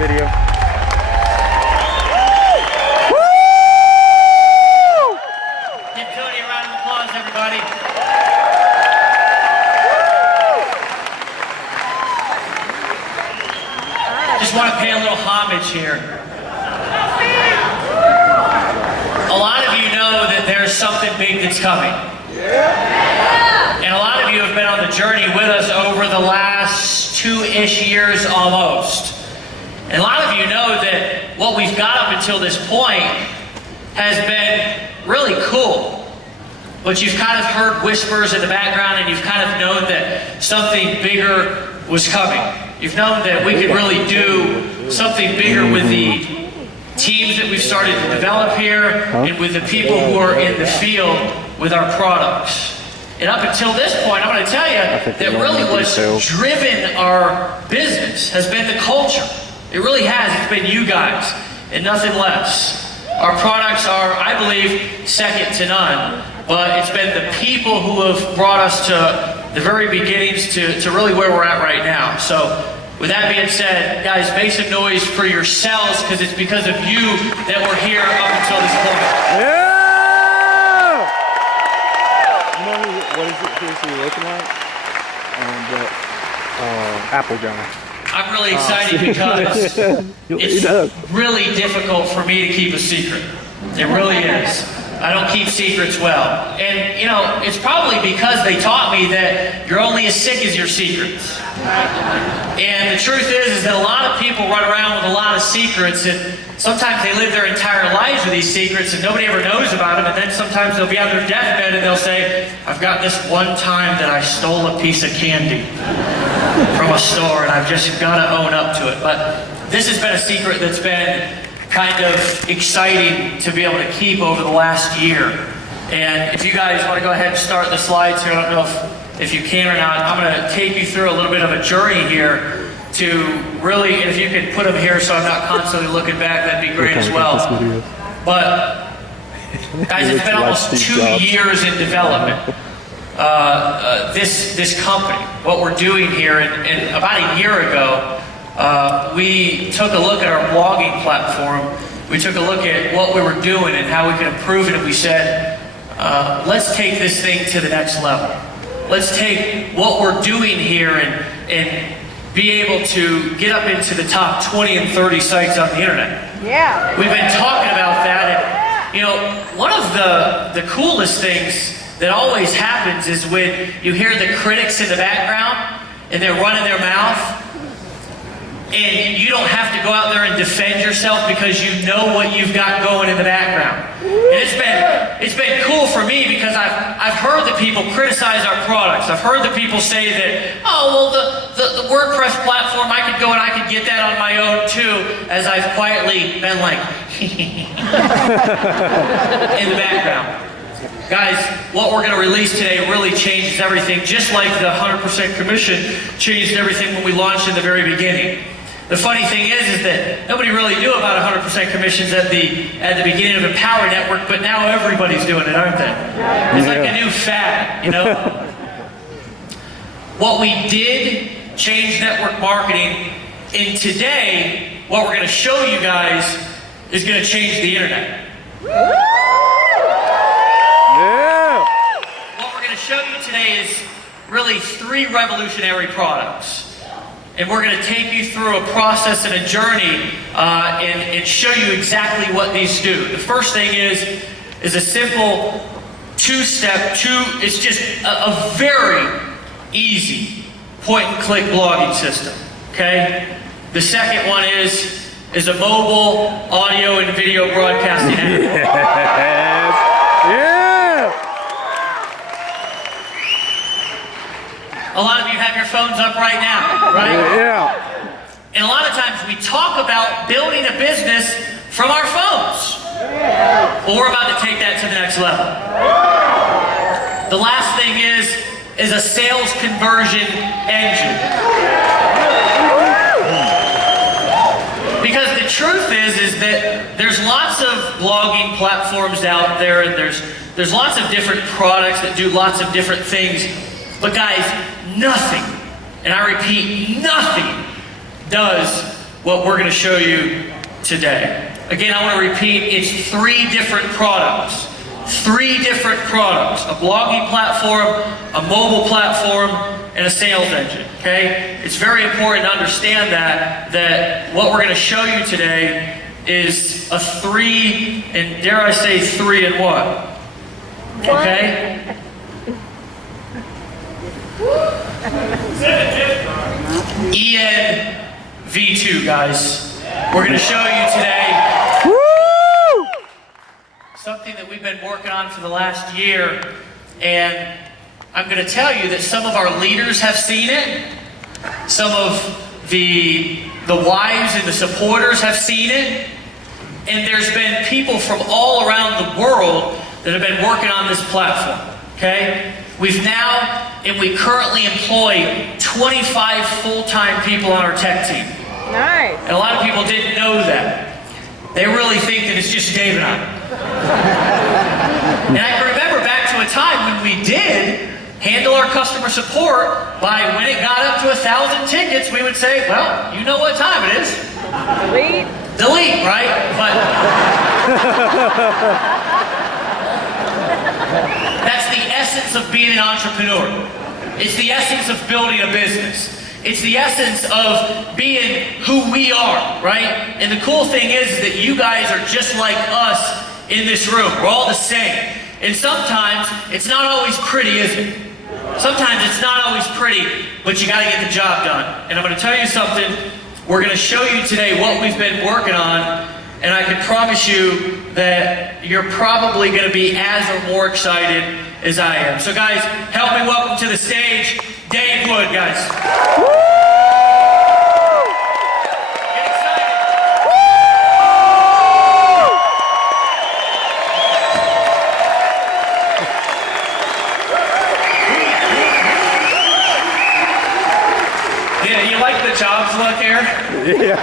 video. Give Cody a round of applause, everybody. Just want to pay a little homage here. A lot of you know that there's something big that's coming. And a lot of you have been on the journey with us over the last 2-ish years almost. And a lot of you know that what we've got up until this point has been really cool. But you've kind of heard whispers in the background, and you've kind of known that something bigger was coming. You've known that we could really do something bigger with the teams that we've started to develop here and with the people who are in the field with our products. And up until this point, I'm going to tell you that really what's driven our business has been the culture. It really has. It's been you guys and nothing less. Our products are, I believe, second to none. But it's been the people who have brought us to the very beginnings to really where we're at right now. So with that being said, guys, make some noise for yourselves, because it's because of you that we're here up until this point. Yeah! You know what is it you're looking at? Apple John. I'm really excited because it's really difficult for me to keep a secret. It really is. I don't keep secrets well. And, you know, it's probably because they taught me that you're only as sick as your secrets. And the truth is that a lot of people run around with a lot of secrets, and sometimes they live their entire lives with these secrets and nobody ever knows about them, and then sometimes they'll be on their deathbed and they'll say, I've got this one time that I stole a piece of candy from a store and I've just got to own up to it. But this has been a secret that's been kind of exciting to be able to keep over the last year. And if you guys want to go ahead and start the slides here, I don't know if you can or not, I'm going to take you through a little bit of a journey here to really, and if you could put them here so I'm not constantly looking back, that'd be great as well. But guys, it's been almost 2 years in development. This company, what we're doing here, and about a year ago, we took a look at our blogging platform. We took a look at what we were doing and how we could improve it, and we said, let's take this thing to the next level. Let's take what we're doing here and be able to get up into the top 20 and 30 sites on the internet. Yeah. We've been talking about that, and you know, one of the coolest things that always happens is when you hear the critics in the background and they're running their mouth, and you don't have to go out there and defend yourself because you know what you've got going in the background. And it's been cool for me because I've heard that people criticize our products. I've heard that people say that, oh, well, the WordPress platform, I could go and I could get that on my own too, as I've quietly been like, in the background. Guys, what we're going to release today really changes everything, just like the 100% commission changed everything when we launched in the very beginning. The funny thing is that nobody really knew about 100% commissions at the beginning of the Power Network, but now everybody's doing it, aren't they? It's like a new fad, you know? What we did change network marketing, and today, what we're going to show you guys is going to change the internet. Yeah! What we're going to show you today is really 3 revolutionary products. And we're going to take you through a process and a journey and show you exactly what these do. The first thing is a simple it's just a very easy point-and-click blogging system, okay? The second one is a mobile audio and video broadcasting app. Yeah! A lot of you have your phones up right now, right? Yeah. And a lot of times we talk about building a business from our phones. Well, we're about to take that to the next level. The last thing is a sales conversion engine. Because the truth is that there's lots of blogging platforms out there, and there's lots of different products that do lots of different things. But guys, nothing, and I repeat, nothing does what we're going to show you today. Again, I want to repeat, it's 3 different products. 3 different products: a blogging platform, a mobile platform, and a sales engine. Okay? It's very important to understand that what we're going to show you today is a 3, and dare I say 3 in what? Okay? ENV2, guys. We're going to show you today something that we've been working on for the last year, and I'm going to tell you that some of our leaders have seen it, some of the wives and the supporters have seen it, and there's been people from all around the world that have been working on this platform, okay? We've now, and we currently employ 25 full-time people on our tech team. Nice. And a lot of people didn't know that. They really think that it's just Dave and I. And I can remember back to a time when we did handle our customer support by when it got up to 1,000 tickets, we would say, well, you know what time it is. Delete. Delete, right? But that's the essence of being an entrepreneur. It's the essence of building a business. It's the essence of being who we are, right? And the cool thing is that you guys are just like us in this room. We're all the same. And sometimes it's not always pretty, is it? Sometimes it's not always pretty, but you got to get the job done. And I'm going to tell you something. We're going to show you today what we've been working on, and I can promise you that you're probably going to be as or more excited as I am. So guys, help me welcome to the stage Dave Wood, guys. Get excited. Yeah, you like the Jobs look here? Yeah.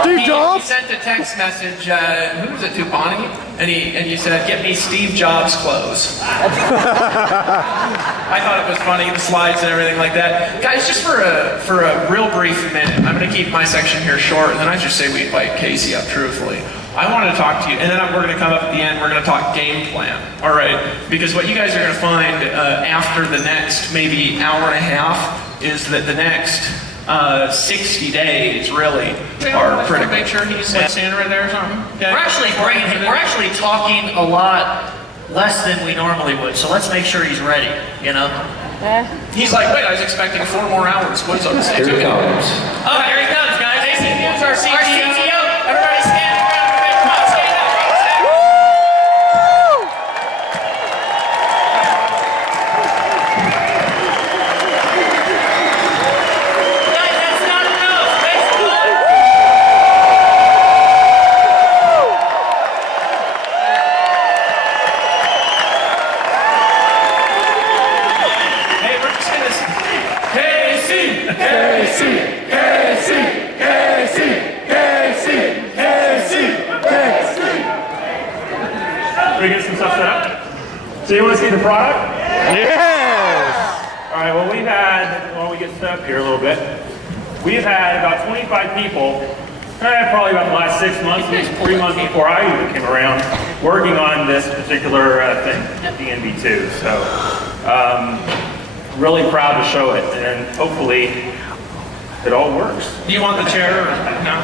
Steve He Jobs? sent a text message, who was it, to Bonnie? And you said, get me Steve Jobs clothes. I thought it was funny, the slides and everything like that. Guys, just for a real brief minute, I'm going to keep my section here short, and then I just say we invite Casey up, truthfully. I wanted to talk to you, and then we're going to come up at the end, we're going to talk game plan, all right? Because what you guys are going to find after the next maybe hour and a half is that the next 60 days really are critical. Make sure he's like standing right there or something. Okay. We're actually talking a lot less than we normally would, so let's make sure he's ready, you know? He's like, wait, I was expecting 4 more hours. What's on the stage? Here he comes. Oh, here he comes, guys. Here's our CTO. Our CTO. Everybody stand around. Come on, stand up. Guys, that's not enough. Raise the bar. Hey, we're just gonna Casey. We get some stuff set up. So you want to see the product? Yes. All right, well while we get set up here a little bit, we've had about 25 people, probably about the last 6 months, maybe 3 months before I even came around, working on this particular thing, the ENV2. So really proud to show it, and hopefully it all works. Do you want the chair or no?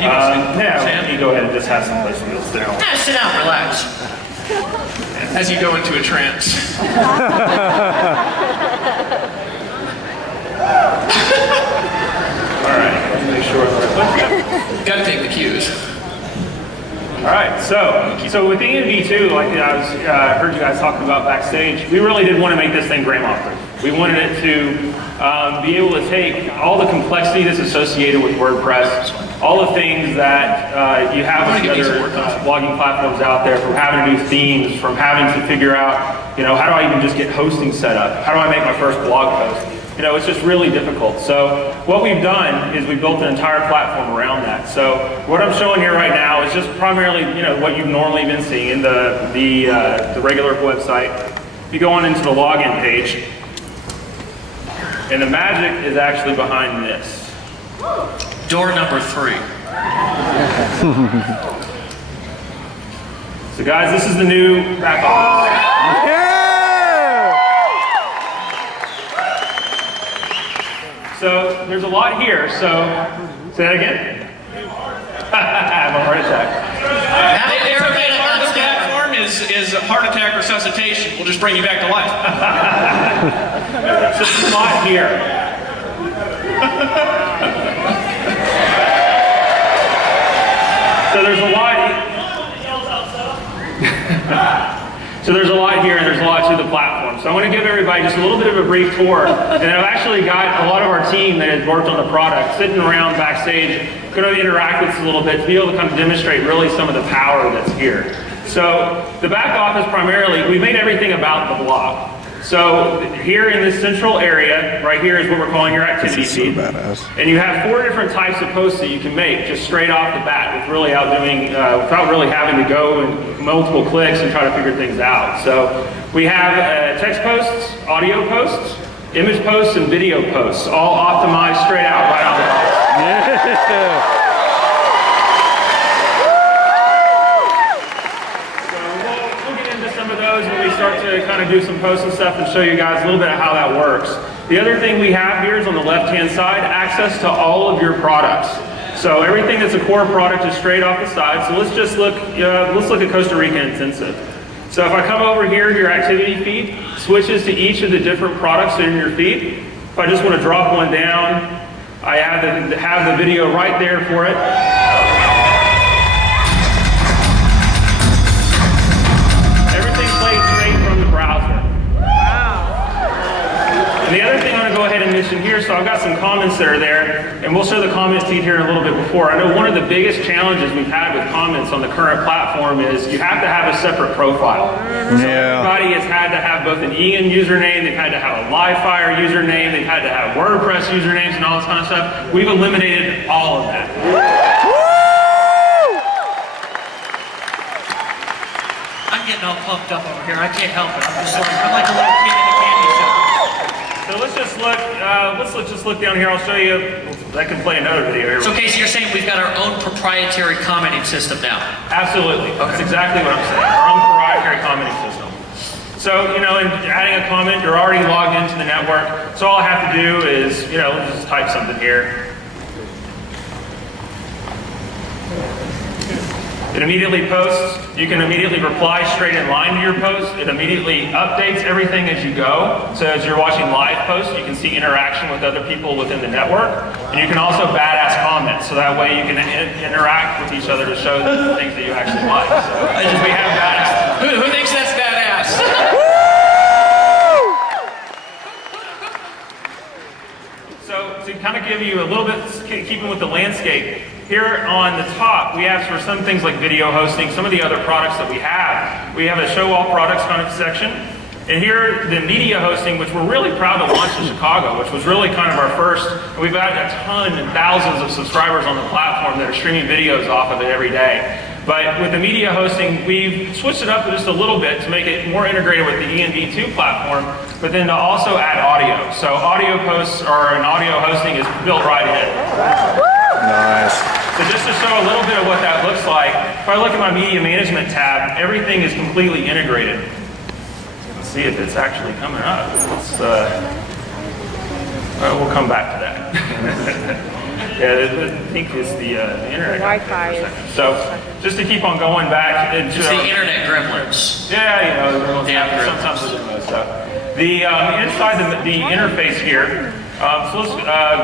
Yeah, you go ahead and just have some place for this down. Yeah, sit down, relax. As you go into a trance. All right, let's make sure that Gotta take the cues. All right, so with the ENV2, like I heard you guys talking about backstage, we really did want to make this thing grandma-proof. We wanted it to be able to take all the complexity that's associated with WordPress, all the things that you have with the other blogging platforms out there, from having to do themes, from having to figure out, how do I even just get hosting set up? How do I make my first blog post? It's just really difficult. So what we've done is we've built an entire platform around that. So what I'm showing here right now is just primarily, what you've normally been seeing in the regular website. If you go on into the login page, and the magic is actually behind this. Door number 3. So guys, this is the new back office. Yeah! So there's a lot here, so say that again? I have a heart attack. It's okay, part of the platform is a heart attack resuscitation. We'll just bring you back to life. Just a lot here. So there's a lot. So there's a lot here, and there's a lot to the platform. So I want to give everybody just a little bit of a brief tour. And I've actually got a lot of our team that has worked on the product sitting around backstage, going to interact with us a little bit to be able to kind of demonstrate really some of the power that's here. So the back office primarily, we made everything about the block. So here in this central area, right here is what we're calling your activity feed. And you have 4 different types of posts that you can make just straight off the bat with really without really having to go and multiple clicks and try to figure things out. So we have text posts, audio posts, image posts, and video posts, all optimized straight out right on the box. Yeah! When we start to kind of do some posts and stuff and show you guys a little bit of how that works. The other thing we have here is on the left-hand side, access to all of your products. So everything that's a core product is straight off the side. So let's just look at Costa Rica Intensive. So if I come over here, your activity feed switches to each of the different products in your feed. If I just want to drop one down, I have the video right there for it. And the other thing I'm going to go ahead and mention here, so I've got some comments that are there, and we'll show the comment feed here in a little bit before. I know one of the biggest challenges we've had with comments on the current platform is you have to have a separate profile. So everybody has had to have both an EN username, they've had to have a Livefire username, they've had to have WordPress usernames and all this kind of stuff. We've eliminated all of that. I'm getting all pumped up over here. I can't help it. I'm like a little kid in a candy shop. So let's just look down here. I'll show you. I can play another video here. So Casey, you're saying we've got our own proprietary commenting system now? Absolutely. That's exactly what I'm saying. Our own proprietary commenting system. So, in adding a comment, you're already logged into the network. So all I have to do is, let's just type something here. It immediately posts. You can immediately reply straight in line to your post. It immediately updates everything as you go. So as you're watching live posts, you can see interaction with other people within the network. And you can also badass comment. So that way you can interact with each other to show the things that you actually like. So we have badass. Who thinks that's badass? So to kind of give you a little bit, keeping with the landscape, here on the top, we have for some things like video hosting, some of the other products that we have a show all products kind of section. And here, the media hosting, which we're really proud to launch in Chicago, which was really kind of our first, and we've got a ton and thousands of subscribers on the platform that are streaming videos off of it every day. But with the media hosting, we've switched it up just a little bit to make it more integrated with the ENV2 platform, but then to also add audio. So audio posts or an audio hosting is built right in. Nice. So just to show a little bit of what that looks like, if I look at my media management tab, everything is completely integrated. Let's see if it's actually coming up. We'll come back to that. I think it's the internet. Wi-Fi. So just to keep on going back into It's the internet gremlins. Yeah, Damn sometimes we do most stuff. The inside the interface here. So let's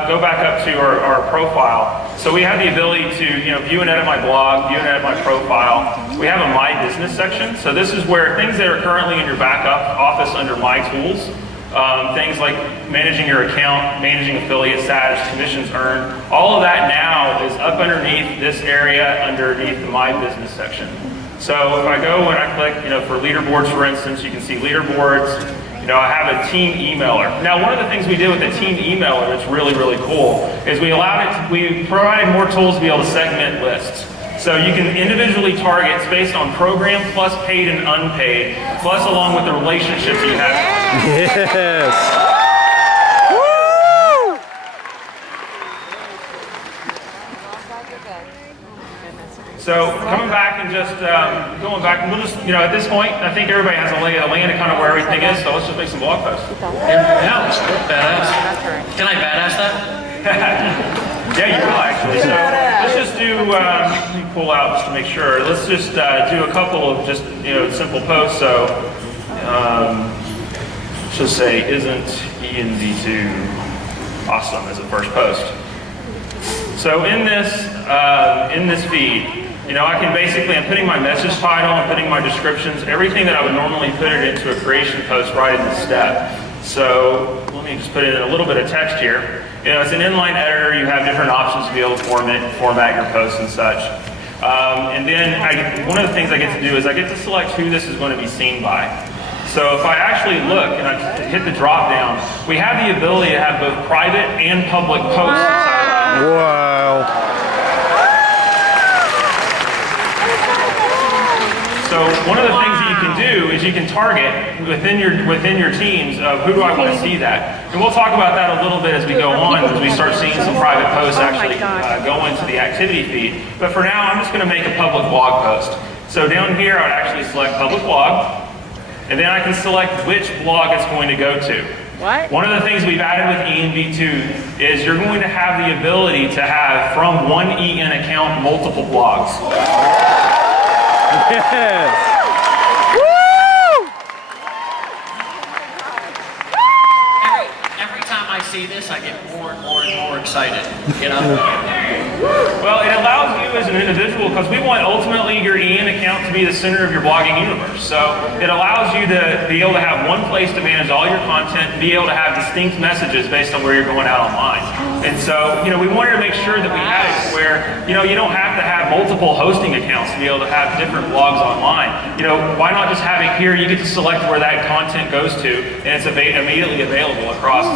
go back up to our profile. So we have the ability to view and edit my blog, view and edit my profile. We have a My Business section. So this is where things that are currently in your backup office under My Tools, things like managing your account, managing affiliate status, commissions earned, all of that now is up underneath this area underneath the My Business section. So if I go and I click, for leaderboards, for instance, you can see leaderboards. I have a team emailer. Now, one of the things we did with the team emailer that's really, really cool is we provided more tools to be able to segment lists. So you can individually target based on program plus paid and unpaid, plus along with the relationships you have. Yes. So coming back and just going back, and we'll just, at this point, I think everybody has a lay of the land of kind of where everything is, so let's just make some blog posts. Yeah, badass. Can I badass that? Yeah, you will actually. So let's just do, let me pull out just to make sure. Let's just do a couple of just, simple posts. So let's just say, isn't ENV2 awesome as a first post? So in this feed, I can basically, I'm putting my message title, I'm putting my descriptions, everything that I would normally put it into a creation post right in the step. So let me just put in a little bit of text here. It's an inline editor. You have different options to be able to format your posts and such. And then one of the things I get to do is I get to select who this is going to be seen by. So if I actually look and I hit the drop down, we have the ability to have both private and public posts inside. Wow. So one of the things that you can do is you can target within your teams of who do I want to see that. And we'll talk about that a little bit as we go on, as we start seeing some private posts actually go into the activity feed. But for now, I'm just going to make a public blog post. So down here, I would actually select public blog, and then I can select which blog it's going to go to. What? One of the things we've added with ENV2 is you're going to have the ability to have, from one EN account, multiple blogs. Yes. Every time I see this, I get more and more excited, Well, it allows you as an individual, because we want ultimately your EN account to be the center of your blogging universe. So it allows you to be able to have one place to manage all your content and be able to have distinct messages based on where you're going out online. And so, we wanted to make sure that we had it where, you don't have to have multiple hosting accounts to be able to have different blogs online. Why not just have it here? You get to select where that content goes to, and it's immediately available across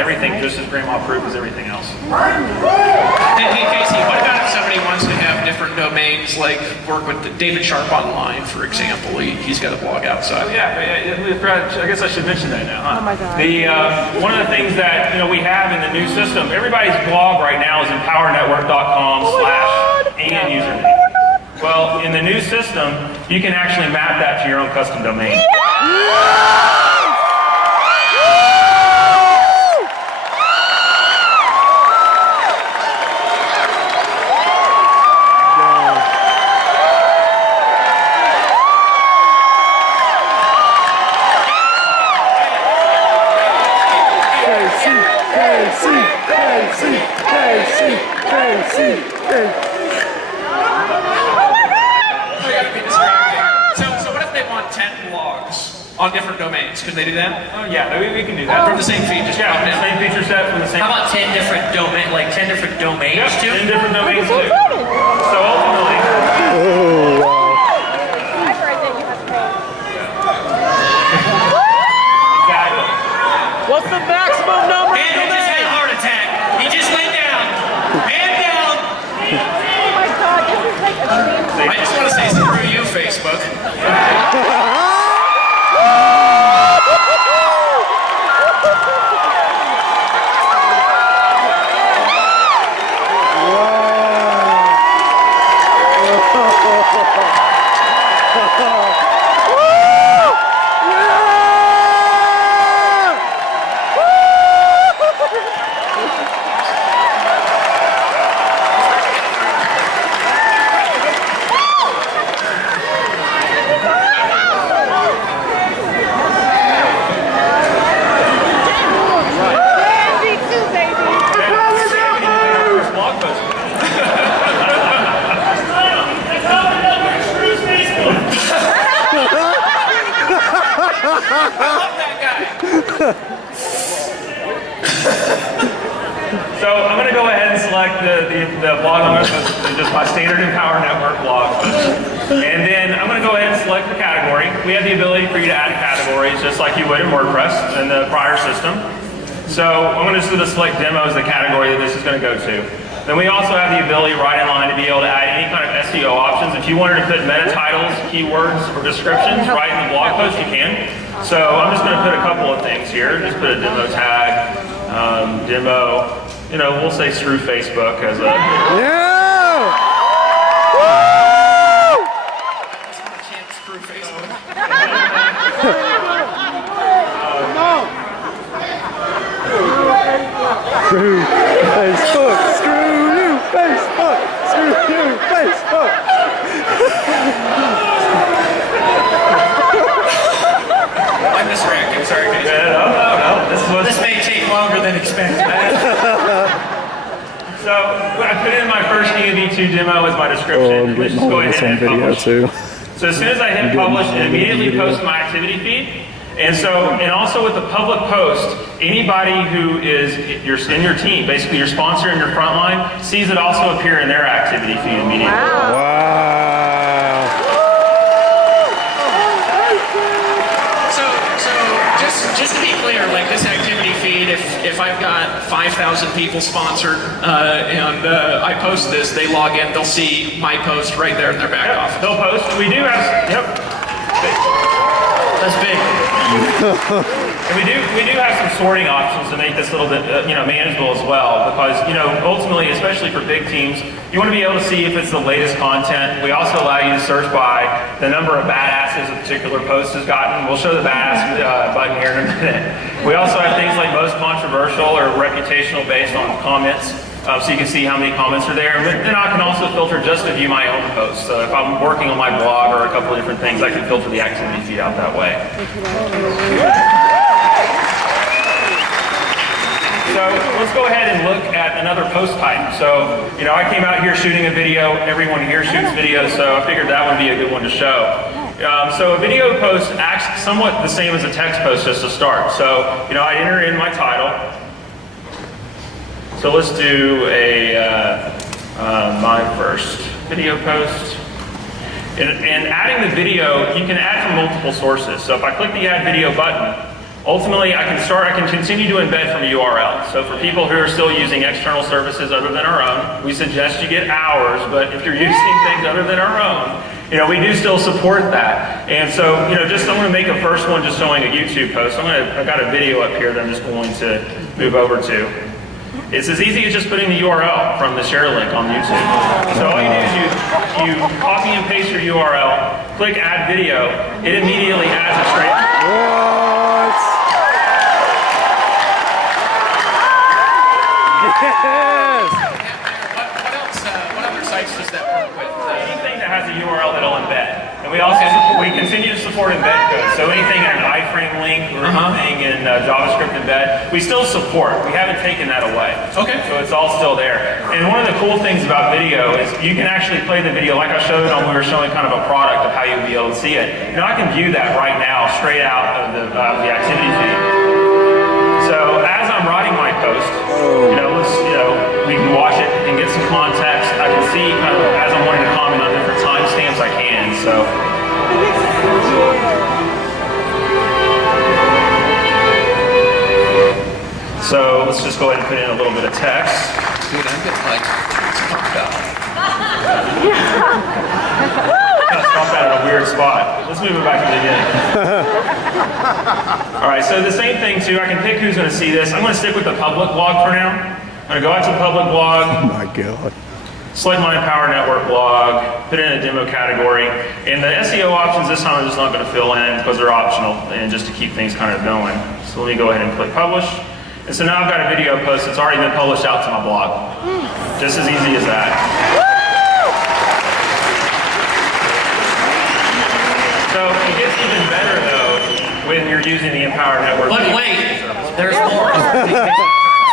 everything, just as grandma-proof as everything else. Hey, Casey, what about if somebody wants to have different domains, like work with David Sharp Online, for example? He's got a blog outside. I guess I should mention that now, huh? Oh my God. One of the things that we have in the new system, everybody's blog right now is empowernetwork.com/and username. Well, in the new system, you can actually map that to your own custom domain. So what if they want 10 blogs on different domains? Could they do that? Oh yeah, we can do that. From the same feed, just drop the down. same feature set from the same. How about 10 different domains too? 10 different domains too. So ultimately, Oh, wow. exactly. What's the maximum number? And he just had a heart attack. He just went down. Man down. Oh my God, this is like a dream. I just want to say screw you, Facebook. ENV2, baby. Blog post. I love that guy. So I'm going to go ahead and select the blog I'm going to post, just my standard Empower Network blog. And then I'm going to go ahead and select the category. We have the ability for you to add categories just like you would in WordPress in the prior system. So I'm going to just select demo as the category that this is going to go to. Then we also have the ability right in line to be able to add any kind of SEO options. If you wanted to put meta titles, keywords, or descriptions right in the blog post, you can. So I'm just going to put a couple of things here. Just put a demo tag, demo. We'll say screw Facebook as a. Yeah! Screw Facebook. Screw you, Facebook. Screw you, Facebook. I'm distracted. Sorry, guys. No. This may take longer than expected. So I put in my first ENV2 demo as my description. Oh, I'm Let's getting just go all of ahead this on and hit video publish. too. So as soon as I hit publish, it immediately posts my activity feed. And also with the public post, anybody who is in your team, basically your sponsor and your frontline, sees it also appear in their activity feed immediately. Wow. So just to be clear, like this activity feed, if I've got 5,000 people sponsored and I post this, they log in, they'll see my post right there in their back office. They'll post. We do have, That's big. and we do have some sorting options to make this a little bit, manageable as well. Because, ultimately, especially for big teams, you want to be able to see if it's the latest content. We also allow you to search by the number of badasses a particular post has gotten. We'll show the badass button here in a minute. We also have things like most controversial or reputational based on comments. So you can see how many comments are there. But then I can also filter just to view my own posts. So if I'm working on my blog or a couple of different things, I can filter the activity feed out that way. So let's go ahead and look at another post type. So, I came out here shooting a video. Everyone here shoots videos, so I figured that would be a good one to show. So a video post acts somewhat the same as a text post just to start. So, I enter in my title. So let's do my first video post. And adding the video, you can add from multiple sources. So if I click the add video button, ultimately I can continue to embed from a URL. So for people who are still using external services other than our own, we suggest you get ours, but if you're using things other than our own, we do still support that. And so, I'm going to make a first one just showing a YouTube post. I've got a video up here that I'm just going to move over to. It's as easy as just putting the URL from the share link on YouTube. So all you do is you copy and paste your URL, click add video, it immediately adds it straight. What? Yes! What other sites does that work with? Anything that has a URL that'll embed. And we continue to support embed code. So anything in an iframe link or anything in JavaScript embed, we still support. We haven't taken that away. Okay. So it's all still there. And one of the cool things about video is you can actually play the video like I showed on we were showing kind of a product of how you'll be able to see it. I can view that right now straight out of the activity feed. So as I'm writing my post, we can watch it and get some context. I can see kind of as I'm wanting to comment on different timestamps I can. So let's just go ahead and put in a little bit of text. Dude, I'm getting like talked about. Kind of stopped that at a weird spot. Let's move it back to the beginning. All right, so the same thing too. I can pick who's going to see this. I'm going to stick with the public blog for now. I'm going to go out to the public blog. Oh my God. Select my Empower Network blog, put in a demo category, and the SEO options this time I'm just not going to fill in because they're optional and just to keep things kind of going. So let me go ahead and click publish. And so now I've got a video post that's already been published out to my blog. Just as easy as that. So it gets even better though when you're using the Empower Network. But wait, there's more.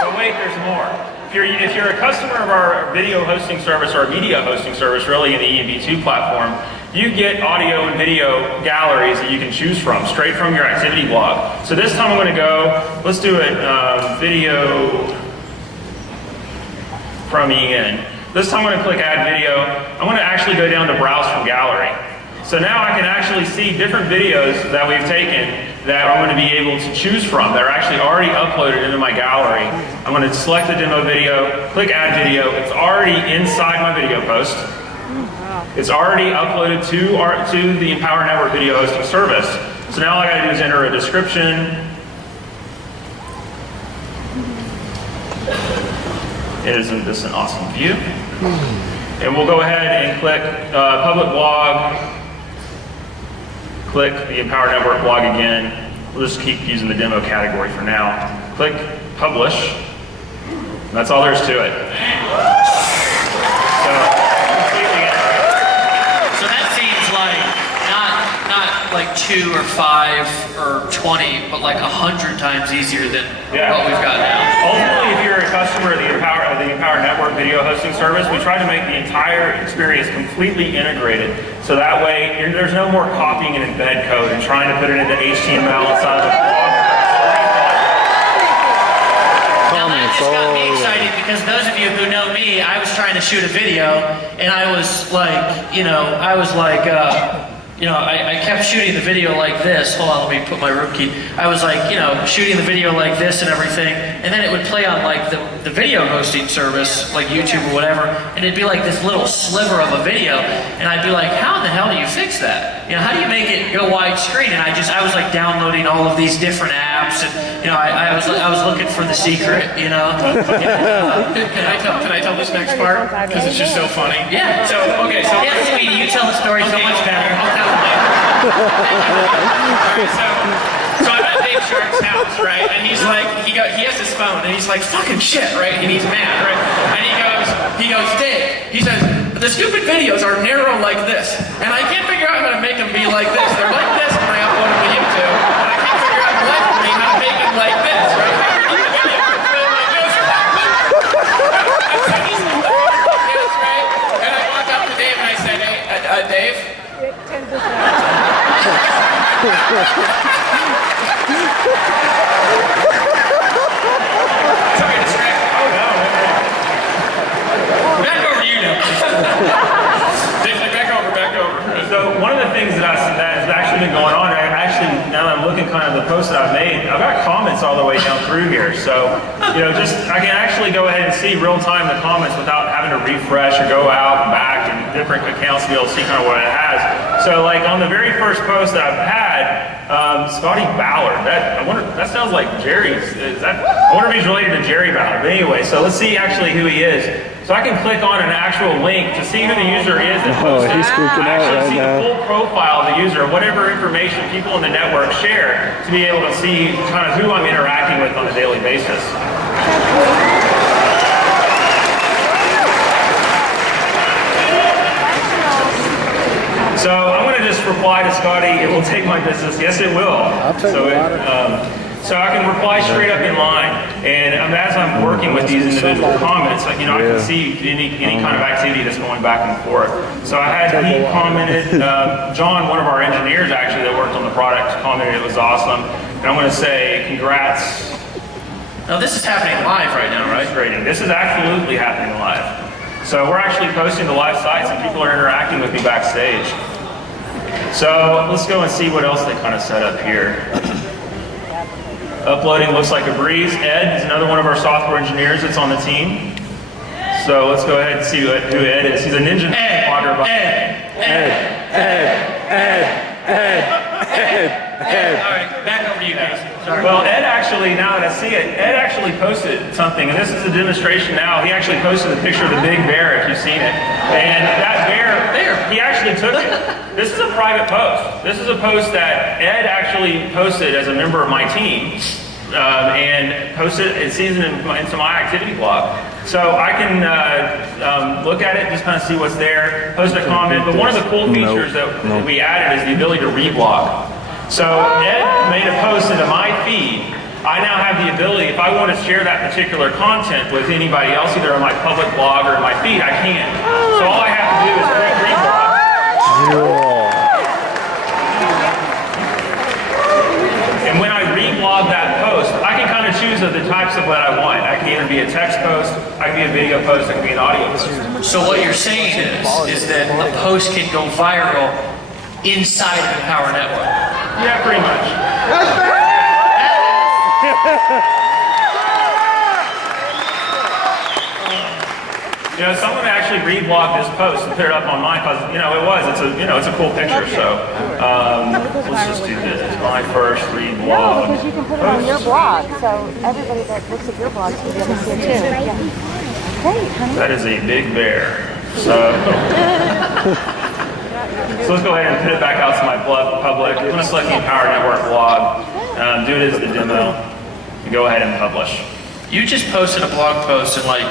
So wait, there's more. If you're a customer of our video hosting service or media hosting service, really in the ENV2 platform, you get audio and video galleries that you can choose from, straight from your activity blog. So this time I'm going to go, let's do a video from EN. This time I'm going to click add video. I'm going to actually go down to browse from gallery. So now I can actually see different videos that we've taken that I'm going to be able to choose from that are actually already uploaded into my gallery. I'm going to select the demo video, click add video. It's already inside my video post. It's already uploaded to the Empower Network video hosting service. So now all I got to do is enter a description. Isn't this an awesome view? And we'll go ahead and click public blog. Click the Empower Network blog again. We'll just keep using the demo category for now. Click publish. That's all there is to it. So, completely integrated. So that seems like not like 2 or 5 or 20, but like 100 times easier than what we've got now. Ultimately, if you're a customer of the Empower Network video hosting service, we try to make the entire experience completely integrated. So that way, there's no more copying and embed code and trying to put it into HTML inside of a blog. Now that just got me excited because those of you who know me, I was trying to shoot a video and I was like, I kept shooting the video like this. Hold on, let me put my room key. I was like, shooting the video like this and everything, and then it would play on like the video hosting service, like YouTube or whatever, and it'd be like this little sliver of a video, and I'd be like, how in the hell do you fix that? How do you make it go widescreen? And I was like downloading all of these different apps, and I was looking for the secret, Can I tell this next part? Because it's just so funny. Yeah. So Sweetie, you tell the story so much better. I'll tell it later. Alright, so I'm at Dave Shark's house, right? And he's like, he has his phone, and he's like, fucking shit, right? And he's mad, right? And he goes, Dave, he says, the stupid videos are narrow like this, and I can't figure out how to make them be like this. They're like this when I upload them to YouTube, and I can't figure out the life of me how to make them like this, right? I make the video like this. Yes, right? And I walked up to Dave and I said, hey, Dave? Sorry, distract. Oh no. Back over to you now. Dave, back over. So one of the things that has actually been going on, now that I'm looking kind of the posts that I've made, I've got comments all the way down through here. So, I can actually go ahead and see real time the comments without having to refresh or go out and back and different accounts to be able to see kind of what it has. So like on the very first post that I've had, Scotty Ballard, that sounds like Jerry's. I wonder if he's related to Jerry Ballard. But anyway, so let's see actually who he is. So I can click on an actual link to see who the user is that posted. He's freaking out right see now. the full profile of the user, whatever information people in the network share, to be able to see kind of who I'm interacting with on a daily basis. So I'm going to just reply to Scotty, it will take my business. Yes, it will. So I can reply straight up in line, and as I'm working with these individual comments, I can see any kind of activity that's going back and forth. So he commented, John, one of our engineers actually that worked on the product, commented it was awesome, and I'm going to say congrats. Now this is happening live right now, right? This is absolutely happening live. So we're actually posting to live sites, and people are interacting with me backstage. So let's go and see what else they kind of set up here. Uploading looks like a breeze. Ed is another one of our software engineers that's on the team. So let's go ahead and see who Ed is. He's a ninja blogger. Ed. All right, back over to you guys. Sorry. Well, Ed actually, now that I see it, Ed actually posted something, and this is a demonstration now. He actually posted a picture of the big bear, if you've seen it. And that bear, he actually took it. This is a private post. This is a post that Ed actually posted as a member of my team. And posted it season into my activity blog. So I can look at it, just kind of see what's there, post a comment. But one of the cool features that we added is the ability to reblog. So Ed made a post into my feed. I now have the ability, if I want to share that particular content with anybody else, either on my public blog or in my feed, I can. So all I have to do is click reblog. And when I reblog that post, I can kind of choose the types of what I want. I can either be a text post, I can be a video post, I can be an audio post. So what you're saying is that a post can go viral inside of the Power Network. Yeah, pretty much. Someone actually reblogged this post and put it up on mine because it's a cool picture. So let's just do this. It's my first reblog. No, because you can put it on your blog, so everybody that looks at your blog can be able to see it too. Yeah. Great, honey. That is a big bear. So let's go ahead and put it back out to my public. I'm going to select the Empower Network blog, do it as the demo, and go ahead and publish. You just posted a blog post in like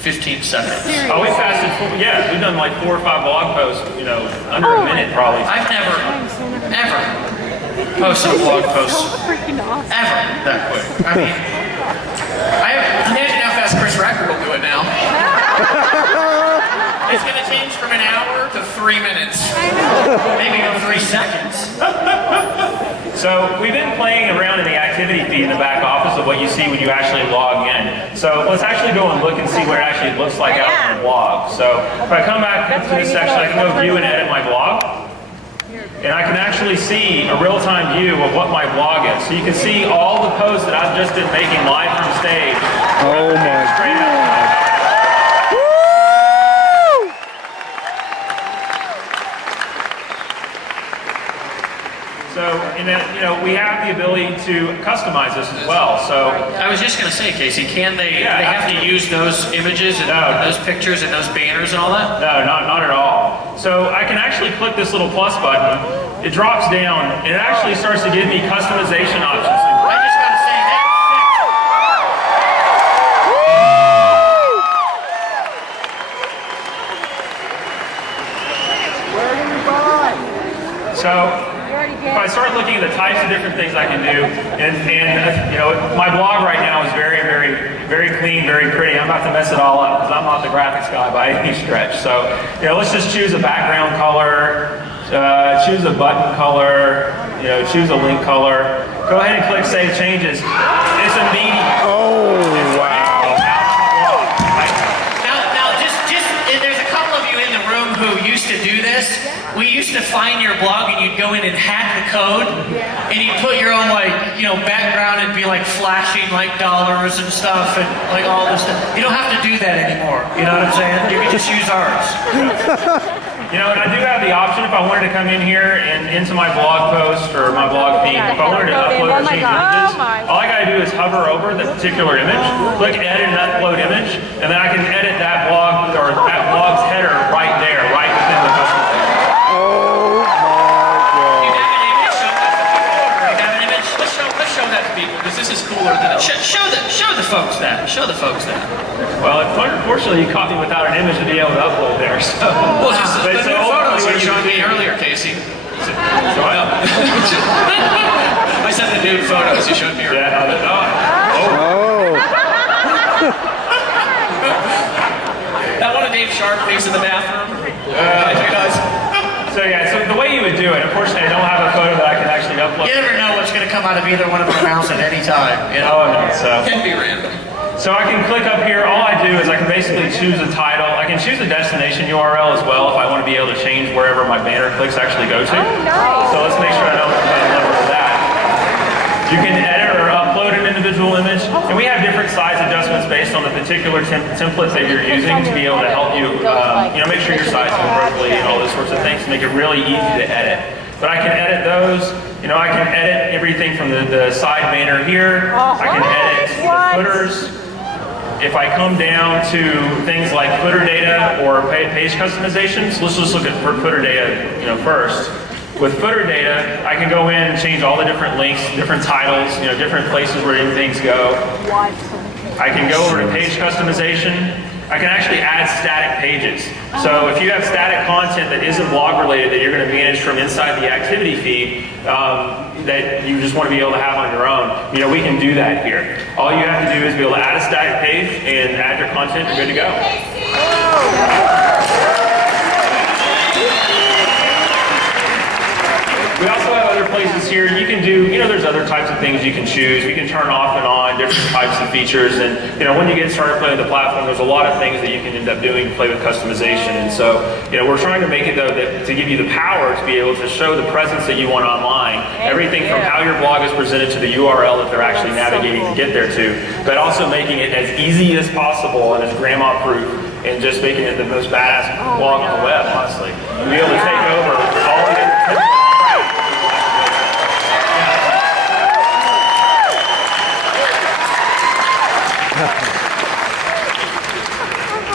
15 seconds. Oh, we fasted, yeah, we've done like 4 or 5 blog posts, you know, under a minute probably. I've never, ever posted a blog post ever that quick. I mean, Imagine how fast Chris Racker will do it now. it's going to change from an hour to 3 minutes. Maybe go 3 seconds. So we've been playing around in the activity feed in the back office of what you see when you actually log in. So let's actually go and look and see what it actually looks like out on the blog. So if I come back into this section, I can go view and edit my blog. And I can actually see a real-time view of what my blog is. So you can see all the posts that I've just been making live from stage. Oh my God. So, and then, you know, we have the ability to customize this as well. So, I was just going to say, Casey, can they, Yeah, they have to use those images and those pictures and those banners and all that? no, not at all. So I can actually click this little plus button. It drops down, and it actually starts to give me customization options. I just got to say that. So if I start looking at the types of different things I can do, and you know, my blog right now is very clean, very pretty. I'm about to mess it all up because I'm not the graphics guy by any stretch. So, you know, let's just choose a background color, choose a button color, you know, choose a link color. Go ahead and click Save Changes. It's immediate. Oh, wow. Now, just there's a couple of you in the room who used to do this. We used to find your blog and you'd go in and hack the code and you'd put your own, like, you know, background and be like flashing like dollars and stuff and like all this stuff. You don't have to do that anymore. You know what I'm saying? You can just use ours. You know, and I do have the option if I wanted to come in here and into my blog post or my blog feed, if I wanted to upload or change images, all I gotta do is hover over the particular image, click edit and upload image, and then I can edit that blog or that blog's header right there, right within the custom. Oh my You God. have an image? You have an image? Let's show that to people because this is cooler than it. Show the folks that. Show the folks that. Well, unfortunately, you caught me without an image to be able to upload there. So, Well, just the but new so photos ultimately you showed me see- earlier, Casey. So I said the nude photos you showed me earlier. yeah, Oh. That one of Dave Sharpley's in the bathroom. so yeah, so the way you would do it, unfortunately, I don't have a photo that I can actually upload. You never know what's going to come out of either one of our mouths at any time. You know? Oh, no, so. Can be random. So I can click up here. All I do is I can basically choose a title. I can choose a destination URL as well if I want to be able to change wherever my banner clicks actually go to. nice. So let's make sure I don't remember that. You can edit or upload an individual image, and we have different size adjustments based on the particular templates that you're using to be able to help you, you know, make sure your size is appropriately and all those sorts of things to make it really easy to edit. But I can edit those. You know, I can edit everything from the side banner here. I can edit the footers. If I come down to things like footer data or page customizations, let's just look at footer data, you know, first. With footer data, I can go in and change all the different links, different titles, you know, different places where things go. I can go over to page customization. I can actually add static pages. So if you have static content that isn't blog related that you're going to manage from inside the activity feed that you just want to be able to have on your own, you know, we can do that here. All you have to do is be able to add a static page and add your content, you're good to go. We also have other places here. You can do, you know, there's other types of things you can choose. You can turn off and on different types of features. And, you know, when you get started playing the platform, there's a lot of things that you can end up doing to play with customization. And so, you know, we're trying to make it, though, that to give you the power to be able to show the presence that you want online. Everything from how your blog is presented to the URL that they're actually navigating to get there to, but also making it as easy as possible and as grandma-proof and just making it the most badass blog on the web, honestly. To be able to take over all the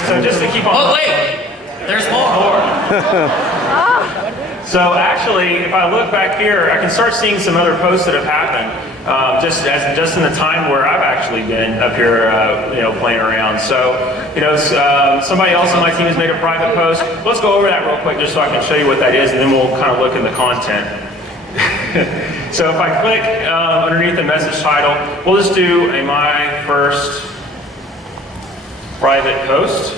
So just to keep on. Oh, wait. There's more. So actually, if I look back here, I can start seeing some other posts that have happened just in the time where I've actually been up here, playing around. So, somebody else on my team has made a private post. Let's go over that real quick just so I can show you what that is, and then we'll kind of look in the content. So if I click underneath the message title, we'll just do my first private post.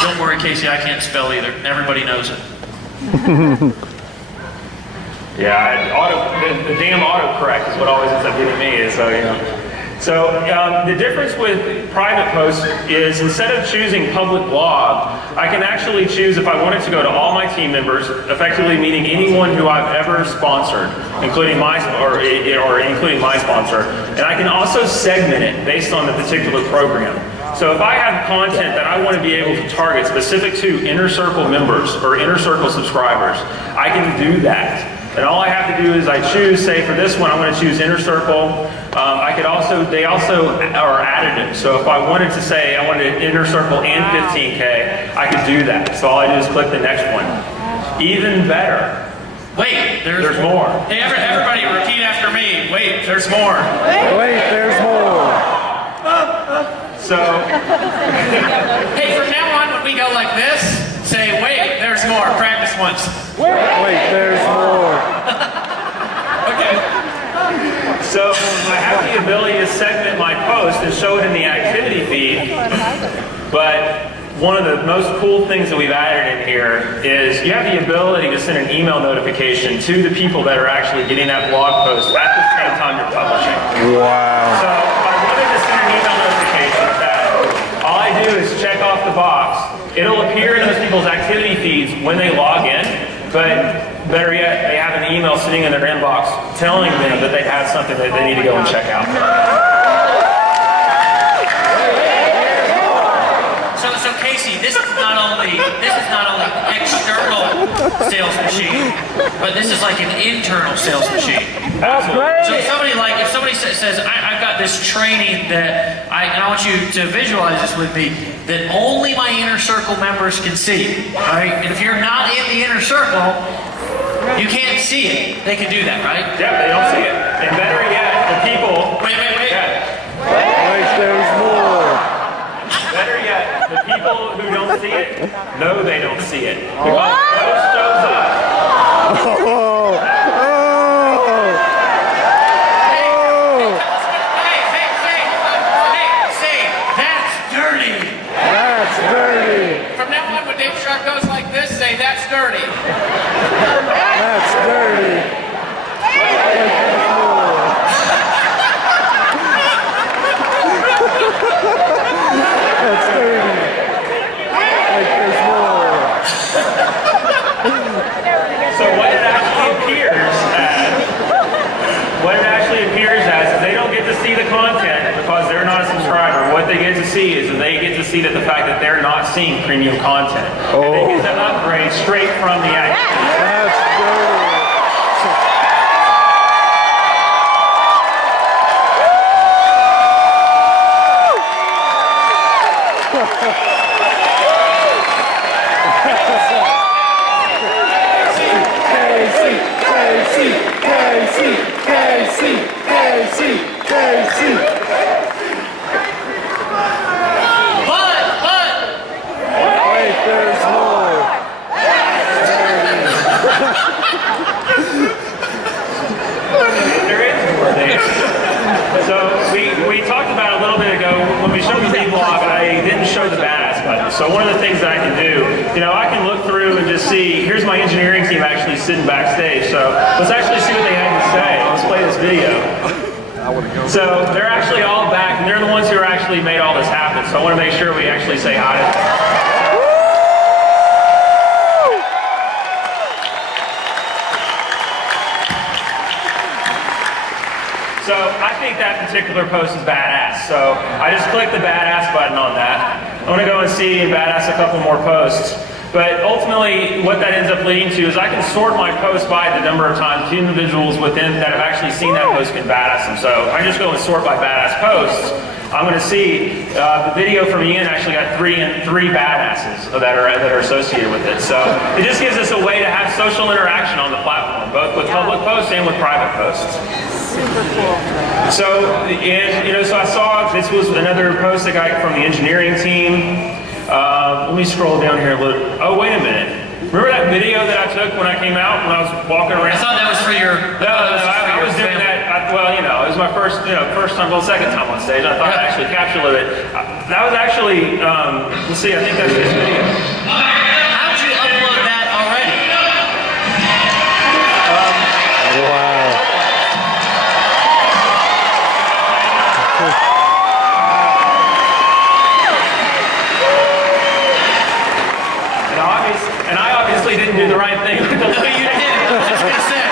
Don't worry, Casey, I can't spell either. Everybody knows it. Yeah, the damn autocorrect is what always ends up getting me. So the difference with private posts is instead of choosing public blog, I can actually choose if I wanted to go to all my team members, effectively meaning anyone who I've ever sponsored, including my sponsor, and I can also segment it based on the particular program. So if I have content that I want to be able to target specific to Inner Circle members or Inner Circle subscribers, I can do that. And all I have to do is I choose, say for this one, I'm going to choose Inner Circle. They also are additive. So if I wanted to say I wanted Inner Circle and 15K, I could do that. So all I do is click the next one. Even better. Wait, there's more. Hey, everybody repeat after me. Wait, there's more. Wait, there's more. So, Hey, from now on, when we go like this, say, wait, there's more. Practice once. Wait, there's more. Okay. So I have the ability to segment my post and show it in the activity feed, but one of the most cool things that we've added in here is you have the ability to send an email notification to the people that are actually getting that blog post at the same time you're publishing. Wow. So if I wanted to send an email notification that all I do is check off the box. It'll appear in those people's activity feeds when they log in, but better yet, they have an email sitting in their inbox telling them that they have something that they need to go and check out. So Casey, this is not only external sales machine, but this is like an internal sales machine. So if somebody says, I've got this training that and I want you to visualize this with me, that only my Inner Circle members can see, right? And if you're not in the Inner Circle, you can't see it. They can do that, right? Yeah, they don't see it. And better yet, the people... Wait. Wait, there's more. Better yet, the people who don't see it know they don't see it. Because the post shows up. Say, that's dirty. That's dirty. From now on, when Dave Sharp goes like this, say, that's dirty. That's dirty. That's dirty. Like there's more. So what it actually appears as is they don't get to see the content because they're not a subscriber. What they get to see is that they get to see the fact that they're not seeing premium content. And they get to upgrade straight from the app. That's dirty. Wait, there's more. There is more there. So we talked about a little bit ago when we showed the reblog, I didn't show the badass button. So one of the things that I can do, I can look through and just see, here's my engineering team actually sitting backstage. So let's actually see what they had to say. Let's play this video. So they're actually all back, and they're the ones who actually made all this happen. So I want to make sure we actually say hi to them. So I think that particular post is badass. So I just clicked the badass button on that. I'm gonna go and see and badass a couple more posts. But ultimately, what that ends up leading to is I can sort my posts by the number of times individuals within that have actually seen that post can badass them. So I just go and sort by badass posts. I'm going to see the video from Ian actually got three badasses that are associated with it. So it just gives us a way to have social interaction on the platform, both with public posts and with private posts. Super cool. So, so I saw this was another post I got from the engineering team. Let me scroll down here a little. Oh, wait a minute. Remember that video that I took when I came out, when I was walking around? I thought that was for your... I was doing that. It was my first time, second time on stage. I thought I actually captured it. That was actually, let's see, I think that's this video. How'd you upload that already? Wow. And I obviously didn't do the right thing. No, you didn't. I was just going to say.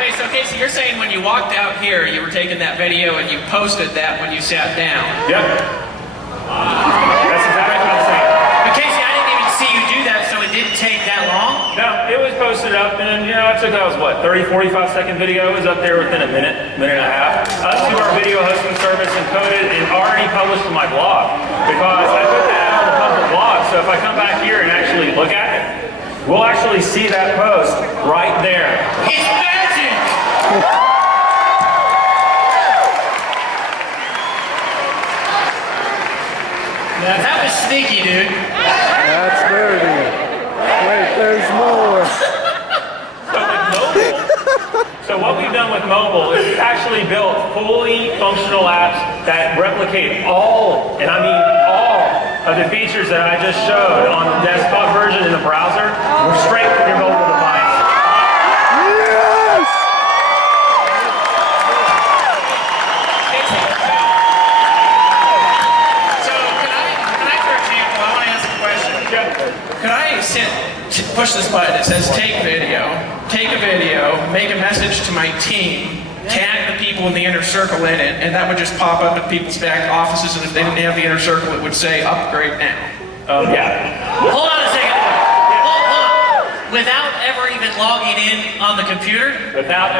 Wait. So, Casey, you're saying when you walked out here, you were taking that video and you posted that when you sat down. Yep. That's exactly what I'm saying. But, Casey, I didn't even see you do that, so it didn't take that long? No, it was posted up, and I took that was what, 30, 45-second video. It was up there within a minute and a half. Us to our video hosting service encoded and already published to my blog because I put that out on the public blog. So if I come back here and actually look at it, we'll actually see that post right there. It's magic! That was sneaky, dude. That's dirty. Wait, there's more. So what we've done with mobile is we've actually built fully functional apps that replicate all, and I mean all, of the features that I just showed on the desktop version in the browser straight from your mobile device. Yes! So, can I, for example, I want to ask a question. Could I push this button that says take a video, make a message to my team, tag the people in the inner circle in it, and that would just pop up at people's back offices, and if they didn't have the inner circle, it would say upgrade now. Yeah. Hold on a second. Hold on. Without ever even logging in on the computer? Without.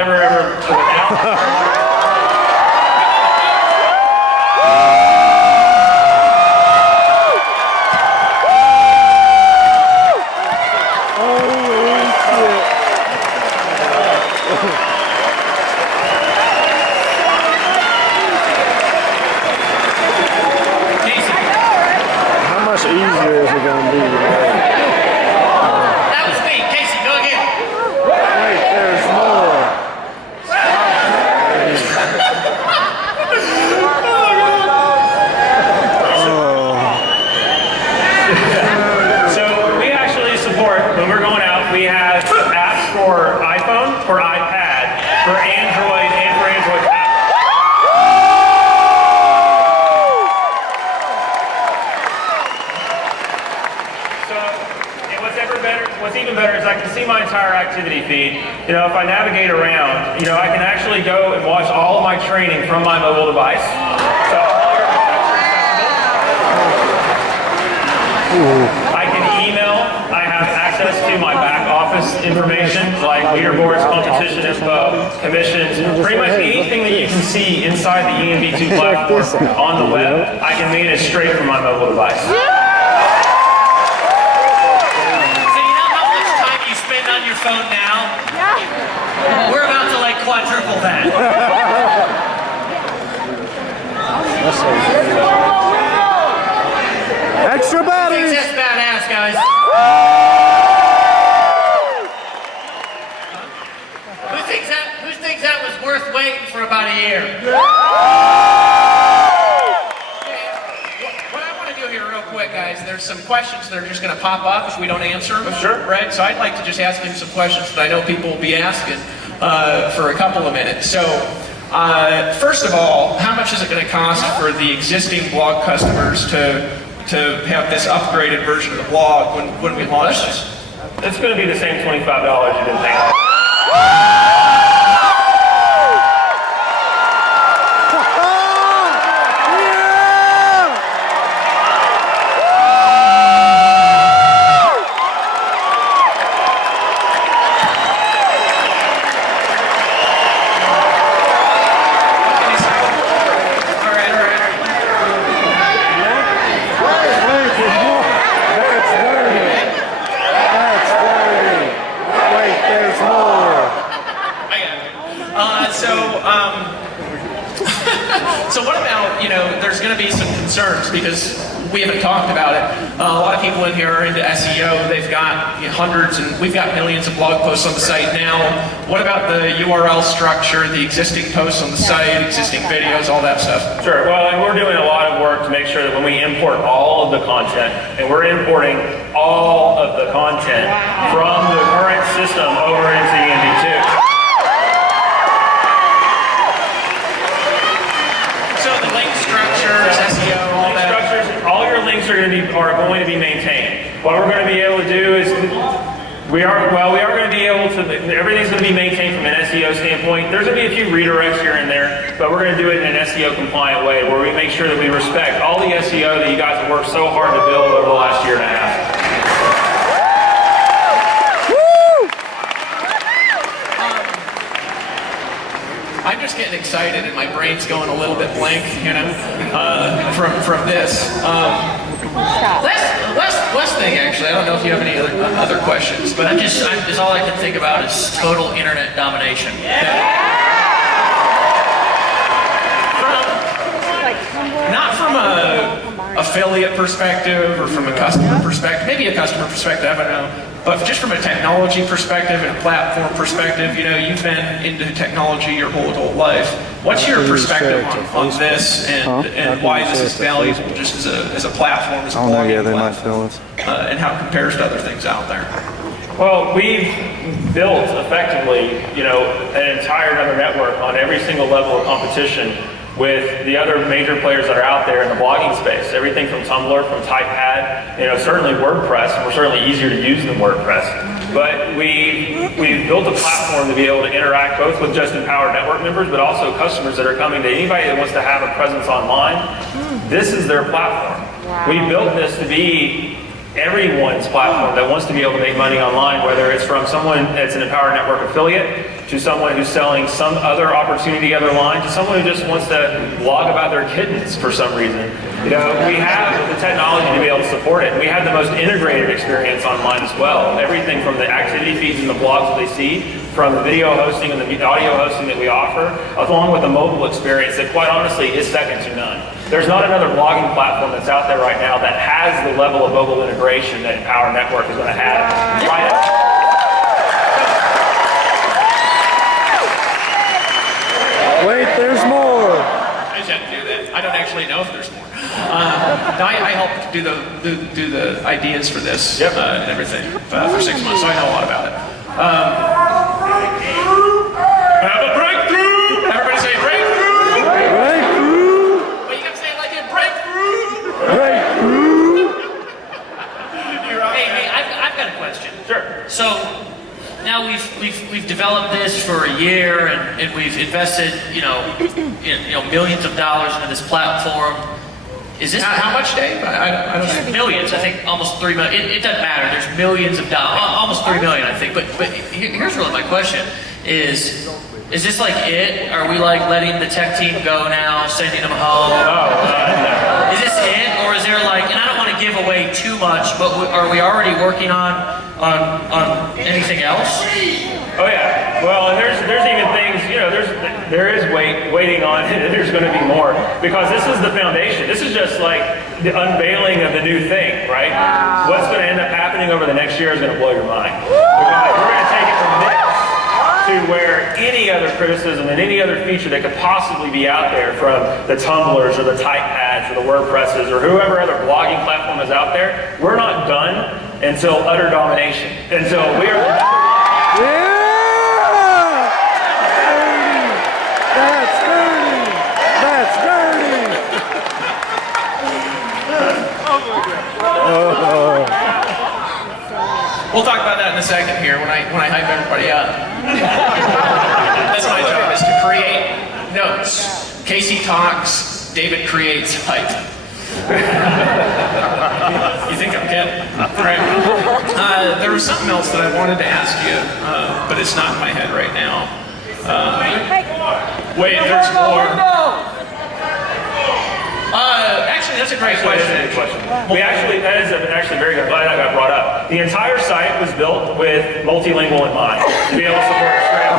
How much easier is it going to be? That was me. Casey, go again. Wait, there's more. So we actually support, when we're going out, we have apps for iPhone, for iPad, for Android, and for Android tablet. So, and what's even better is I can see my entire activity feed. If I navigate around, I can actually go and watch all of my training from my mobile device. So all your I can email. I have access to my back office information, like leaderboards, competition info, commissions, pretty much anything that you can see inside the ENV2 platform on the web, I can manage straight from my mobile device. So you know how much time you spend on your phone now? We're about to quadruple that. Extra I think batteries! that's badass, guys. Who thinks that was worth waiting for about a year? What I want to do here real quick, guys, there's some questions that are just going to pop up if we don't answer them. Sure. Right? So I'd like to just ask him some questions that I know people will be asking for a couple of minutes. So, first of all, how much is it going to cost for the existing blog customers to have this upgraded version of the blog when we launch this? It's going to be the same $25 you didn't think. because we haven't talked about it. A lot of people in here are into SEO. They've got hundreds, and we've got millions of blog posts on the site now. What about the URL structure, the existing posts on the site, existing videos, all that stuff? Sure. Well, and we're doing a lot of work to make sure that when we import all of the content, and we're importing all of the content from the current system over into ENV2. So the link structures, SEO, all that. Structures, all your links are going to be maintained. What we're going to be able to do is we are going to be able to, everything's going to be maintained from an SEO standpoint. There's going to be a few redirects here and there, but we're going to do it in an SEO compliant way where we make sure that we respect all the SEO that you guys have worked so hard to build over the last year and a half. I'm just getting excited and my brain's going a little bit blank, from this. Last thing, actually, I don't know if you have any other questions, but just all I can think about is total internet domination. Not from a affiliate perspective or from a customer perspective, maybe a customer perspective, I don't know. But just from a technology perspective and a platform perspective, you've been into technology your whole adult life. What's your perspective on this and why this is valuable just as a platform, as a blogging platform, and how it compares to other things out there? Well, we've built effectively, an entire other network on every single level of competition with the other major players that are out there in the blogging space. Everything from Tumblr, from Typepad, certainly WordPress, and we're certainly easier to use than WordPress. But we've built a platform to be able to interact both with just Empower Network members, but also customers that are coming to anybody that wants to have a presence online. This is their platform. Wow. We built this to be everyone's platform that wants to be able to make money online, whether it's from someone that's an Empower Network affiliate, to someone who's selling some other opportunity other line, to someone who just wants to blog about their kittens for some reason. We have the technology to be able to support it. We have the most integrated experience online as well. Everything from the activity feeds and the blogs that they see, from the video hosting and the audio hosting that we offer, along with the mobile experience that quite honestly is second to none. There's not another blogging platform that's out there right now that has the level of mobile integration that Empower Network is going to have right now. Wait, there's more. I just had to do that. I don't actually know if there's more. I helped do the ideas for this and everything for 6 months, so I know a lot about it. Have a breakthrough! Everybody say breakthrough! Breakthrough! But you gotta say it like a breakthrough! Breakthrough! Hey, I've got a question. Sure. So now we've developed this for a year and we've invested millions of dollars into this platform. Is this how much, Dave? I don't know. Millions? I think almost 3 million. It doesn't matter. There's millions of dollars, almost 3 million, I think. But here's really my question: Is this like it? Are we like letting the tech team go now, sending them home? Is this it, or is there like? And I don't want to give away too much, but are we already working on anything else? Oh yeah. Well, and there's even things, there is waiting on it, and there's going to be more, because this is the foundation. This is just like the unveiling of the new thing, right? Wow. What's going to end up happening over the next year is going to blow your mind. Because we're going to take it from this to where any other criticism and any other feature that could possibly be out there from the Tumblrs or the Typepads or the WordPresses or whoever other blogging platform is out there, we're not done until utter domination. Until we are... Yeah! That's dirty! That's dirty! We'll talk about that in a second here when I hype everybody up. That's my job, is to create notes. Casey talks, David creates hype. You think I'm kidding? Right. There was something else that I wanted to ask you, but it's not in my head right now. Wait, there's more. Actually, that's a great question. That is actually very good. Glad that got brought up. The entire site was built with multilingual in mind to be able to support Australia.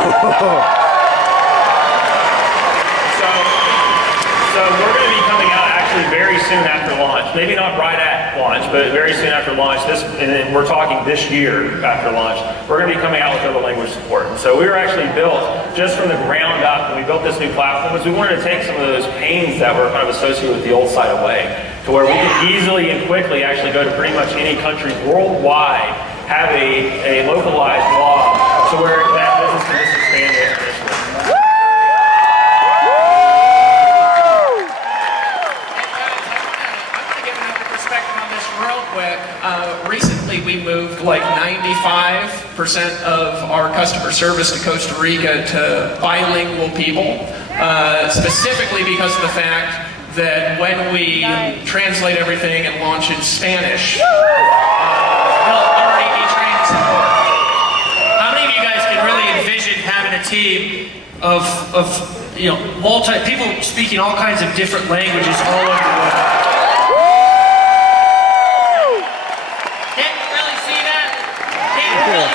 So we're going to be coming out actually very soon after launch. Maybe not right at launch, but very soon after launch. And then we're talking this year after launch. We're going to be coming out with other language support. And so we were actually built just from the ground up when we built this new platform. Is we wanted to take some of those pains that were kind of associated with the old site away, to where we could easily and quickly actually go to pretty much any country worldwide, have a localized blog, so where that business can just expand exponentially. Real quick, recently we moved like 95% of our customer service to Costa Rica to bilingual people, specifically because of the fact that when we translate everything and launch in Spanish, they'll already be trained in support. How many of you guys can really envision having a team of people speaking all kinds of different languages all over the world? Yes.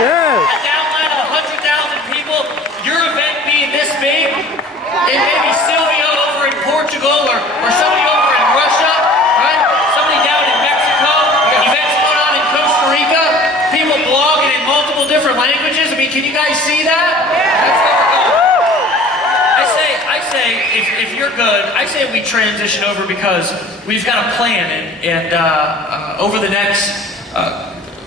A downline of 100,000 people, your event being this big, and maybe Sylvia over in Portugal or somebody over in Russia, right? Somebody down in Mexico, events going on in Costa Rica, people blogging in multiple different languages. I mean, can you guys see that? That's where we're going. I say, if you're good, I say we transition over because we've got a plan, and over the next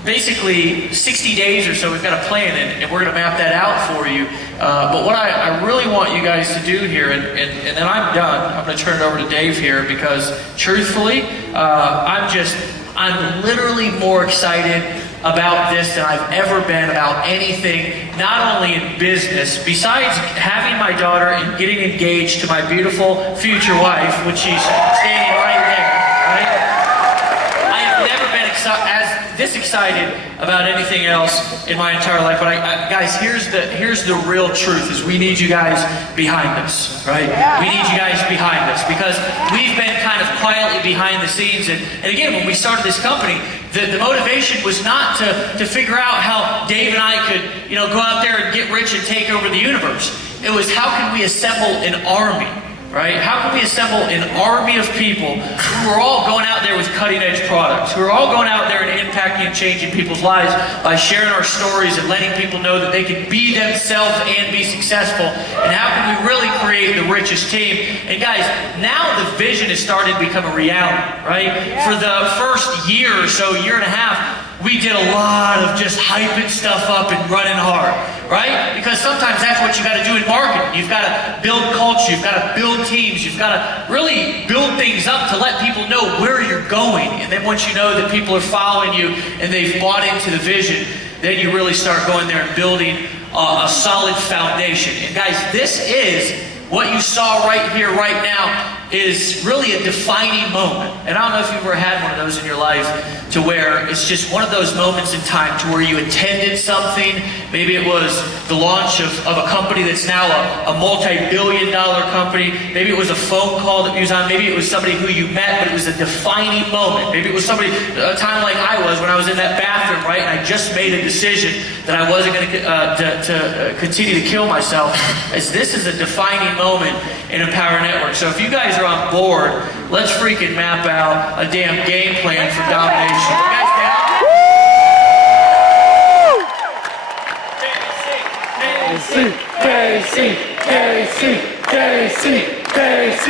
basically 60 days or so, we've got a plan, and we're going to map that out for you. But what I really want you guys to do here, and then I'm done. I'm going to turn it over to Dave here because, truthfully, I'm literally more excited about this than I've ever been about anything, not only in business, besides having my daughter and getting engaged to my beautiful future wife, which she's standing right there, right? I have never been this excited about anything else in my entire life. But guys, here's the real truth: is we need you guys behind us, right? We need you guys behind us because we've been kind of quietly behind the scenes. And again, when we started this company, the motivation was not to figure out how Dave and I could, go out there and get rich and take over the universe. It was how can we assemble an army. Right? How can we assemble an army of people who are all going out there with cutting-edge products, who are all going out there and impacting and changing people's lives by sharing our stories and letting people know that they can be themselves and be successful? And how can we really create the richest team? And guys, now the vision is starting to become a reality, right? For the first year or so, year and a half, we did a lot of just hyping stuff up and running hard, right? Because sometimes that's what you got to do in marketing. You've got to build culture, you've got to build teams, you've got to really build things up to let people know where you're going. And then once you know that people are following you and they've bought into the vision, then you really start going there and building a solid foundation. And guys, this is what you saw right here, right now, is really a defining moment. And I don't know if you've ever had one of those in your life to where it's just one of those moments in time to where you attended something. Maybe it was the launch of a company that's now a multi-billion-dollar company. Maybe it was a phone call that you was on. Maybe it was somebody who you met, but it was a defining moment. Maybe it was a time like I was when I was in that bathroom, right? And I just made a decision that I wasn't going to continue to kill myself, as this is a defining moment in Empower Network. So if you guys are on board, let's freaking map out a damn game plan for domination. You guys down? KC, KC, KC, KC, KC,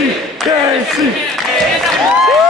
KC.